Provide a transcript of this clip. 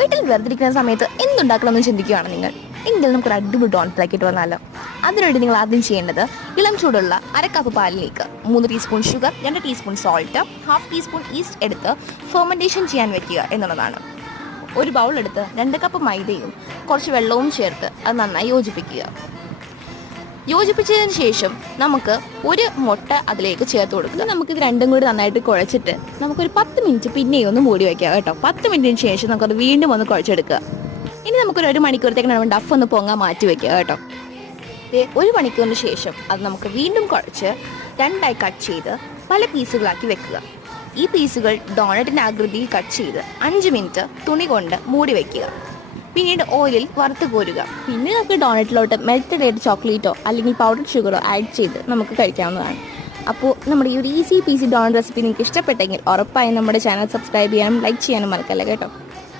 വീട്ടിൽ വെറുതിരിക്കുന്ന സമയത്ത് എന്തുണ്ടാക്കണമെന്ന് ചിന്തിക്കുകയാണ് നിങ്ങൾ എങ്കിൽ നമുക്കൊരു അടിപൊളി ഡോണറ്റ് ആക്കിയിട്ട് വന്നാലോ. അതിനുവേണ്ടി നിങ്ങൾ ആദ്യം ചെയ്യേണ്ടത് ഇളം ചൂടുള്ള 1/2 കപ്പ് പാലിലേക്ക് 3 teaspoon sugar, 2 teaspoon salt, 1/2 teaspoon yeast എടുത്ത് ഫെർമെൻറ്റേഷൻ ചെയ്യാൻ വെക്കുക എന്നുള്ളതാണ്. ഒരു ബൗൾ എടുത്ത് 2 കപ്പ് മൈദയും കുറച്ച് വെള്ളവും ചേർത്ത് അത് നന്നായി യോജിപ്പിക്കുക. യോജിപ്പിച്ചതിന് ശേഷം നമുക്ക് ഒരു മുട്ട അതിലേക്ക് ചേർത്ത് കൊടുക്കുക. നമുക്കിത് രണ്ടും കൂടി നന്നായിട്ട് കുഴച്ചിട്ട് നമുക്കൊരു 10 മിനിറ്റ് പിന്നെയും ഒന്ന് മൂടി വയ്ക്കുക കേട്ടോ. 10 മിനിറ്റിന് ശേഷം നമുക്കത് വീണ്ടും ഒന്ന് കുഴച്ചെടുക്കുക. ഇനി നമുക്കൊരു 1 മണിക്കൂറത്തേക്ക് നമ്മൾ ഡഫ് ഒന്ന് പൊങ്ങാൻ മാറ്റി വയ്ക്കുക കേട്ടോ. 1 മണിക്കൂറിന് ശേഷം അത് നമുക്ക് വീണ്ടും കുഴച്ച് 2ആയി കട്ട് ചെയ്ത് പല പീസുകളാക്കി വെക്കുക. ഈ പീസുകൾ ഡോണറ്റിൻ്റെ ആകൃതിയിൽ കട്ട് ചെയ്ത് 5 മിനിറ്റ് തുണി കൊണ്ട് മൂടി വയ്ക്കുക. പിന്നീട് ഓയിലിൽ വറുത്ത് കോരുക. പിന്നെ നമുക്ക് ഡോണറ്റിലോട്ട് മെൽറ്റഡ് ആയിട്ട് ചോക്ലേറ്റോ അല്ലെങ്കിൽ പൗഡർഡ് ഷുഗറോ ആഡ് ചെയ്ത് നമുക്ക് കഴിക്കാവുന്നതാണ്. അപ്പോൾ നമ്മുടെ ഈ ഒരു ഈസി പീസി ഡോണറ്റ് റെസിപ്പി നിങ്ങൾക്ക് ഇഷ്ടപ്പെട്ടെങ്കിൽ ഉറപ്പായും നമ്മുടെ ചാനൽ സബ്സ്ക്രൈബ് ചെയ്യാനും ലൈക്ക് ചെയ്യാനും മറക്കല്ല കേട്ടോ.